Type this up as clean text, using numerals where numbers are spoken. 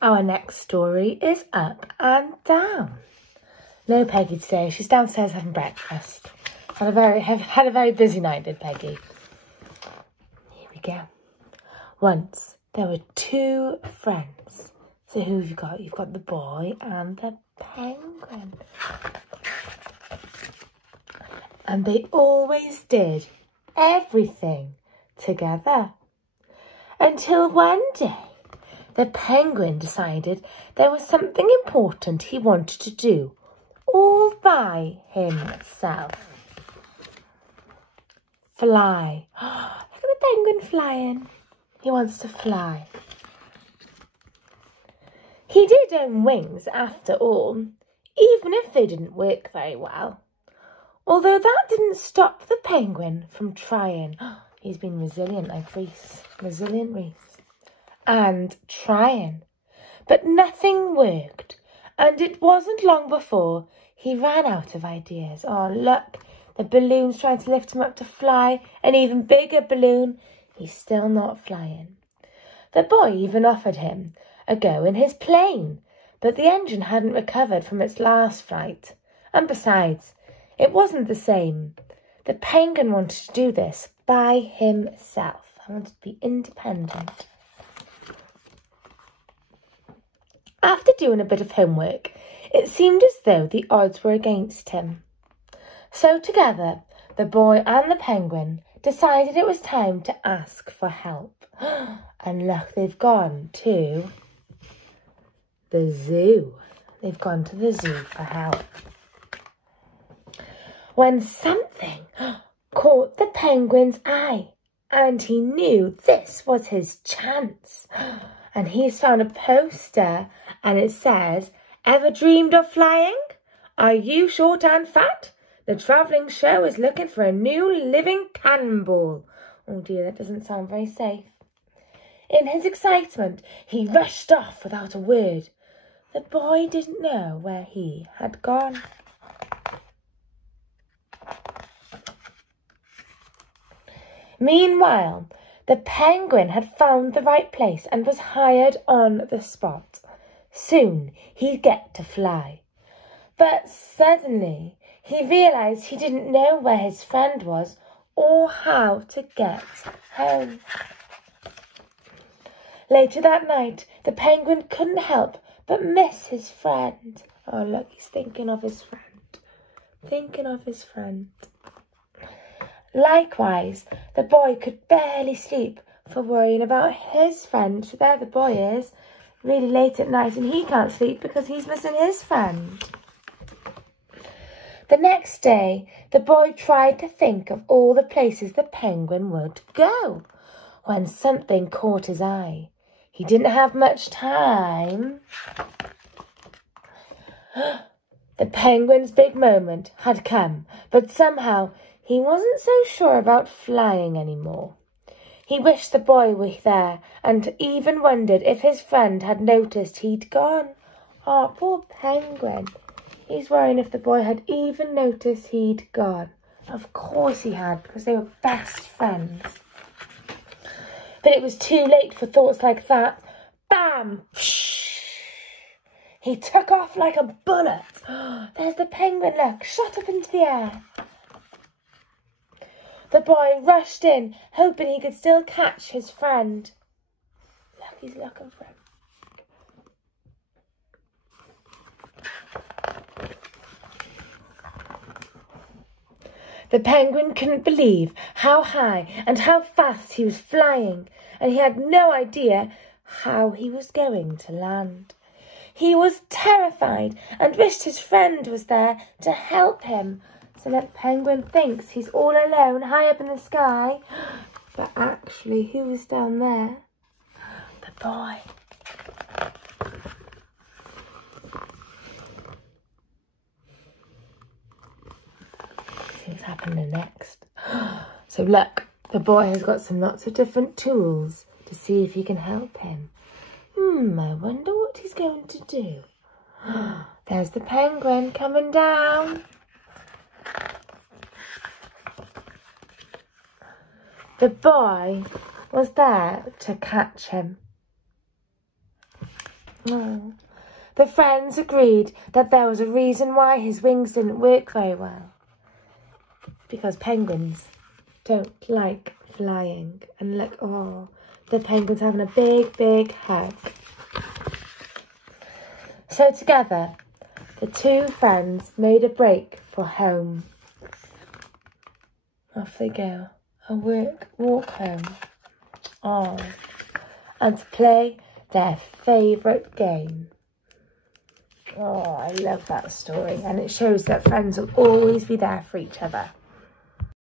Our next story is Up and Down. No Peggy today. She's downstairs having breakfast. Had a very busy night, did Peggy. Here we go. Once there were two friends. So who have you got? You've got the boy and the penguin. And they always did everything together. Until one day, the penguin decided there was something important he wanted to do all by himself. Fly. Look at the penguin flying. He wants to fly. He did own wings after all, even if they didn't work very well. Although that didn't stop the penguin from trying. He's been resilient like Reese. Resilient Reese. And trying. But nothing worked. And it wasn't long before he ran out of ideas. Oh, look. The balloon's trying to lift him up to fly. An even bigger balloon. He's still not flying. The boy even offered him a go in his plane. But the engine hadn't recovered from its last flight. And besides, it wasn't the same. The penguin wanted to do this by himself. I wanted to be independent. After doing a bit of homework, it seemed as though the odds were against him. So together, the boy and the penguin decided it was time to ask for help. And look, they've gone to the zoo. They've gone to the zoo for help. When something caught the penguin's eye, and he knew this was his chance. And he's found a poster, and it says, "Ever dreamed of flying? Are you short and fat? The travelling show is looking for a new living cannonball." Oh dear, that doesn't sound very safe. In his excitement, he rushed off without a word. The boy didn't know where he had gone. Meanwhile, the penguin had found the right place and was hired on the spot. Soon he'd get to fly. But suddenly he realised he didn't know where his friend was or how to get home. Later that night, the penguin couldn't help but miss his friend. Oh, look, he's thinking of his friend. Thinking of his friend. Likewise, the boy could barely sleep for worrying about his friend. So there the boy is, really late at night, and he can't sleep because he's missing his friend. The next day, the boy tried to think of all the places the penguin would go, when something caught his eye. He didn't have much time. The penguin's big moment had come, but somehow he wasn't so sure about flying anymore. He wished the boy were there and even wondered if his friend had noticed he'd gone. Oh, poor penguin. He's worrying if the boy had even noticed he'd gone. Of course he had, because they were best friends. But it was too late for thoughts like that. Bam! He took off like a bullet. There's the penguin, look, shot up into the air. The boy rushed in, hoping he could still catch his friend. Look, he's looking for him. The penguin couldn't believe how high and how fast he was flying, and he had no idea how he was going to land. He was terrified and wished his friend was there to help him. So that penguin thinks he's all alone high up in the sky. But actually, who was down there? The boy. See what's happening next. So look, the boy has got some lots of different tools to see if he can help him. I wonder what he's going to do. There's the penguin coming down. The boy was there to catch him. Oh. The friends agreed that there was a reason why his wings didn't work very well. Because penguins don't like flying. And look, oh, the penguin's having a big, big hug. So together, the two friends made a break for home. Off they go. A walk home. Oh, and to play their favourite game. Oh, I love that story. And it shows that friends will always be there for each other.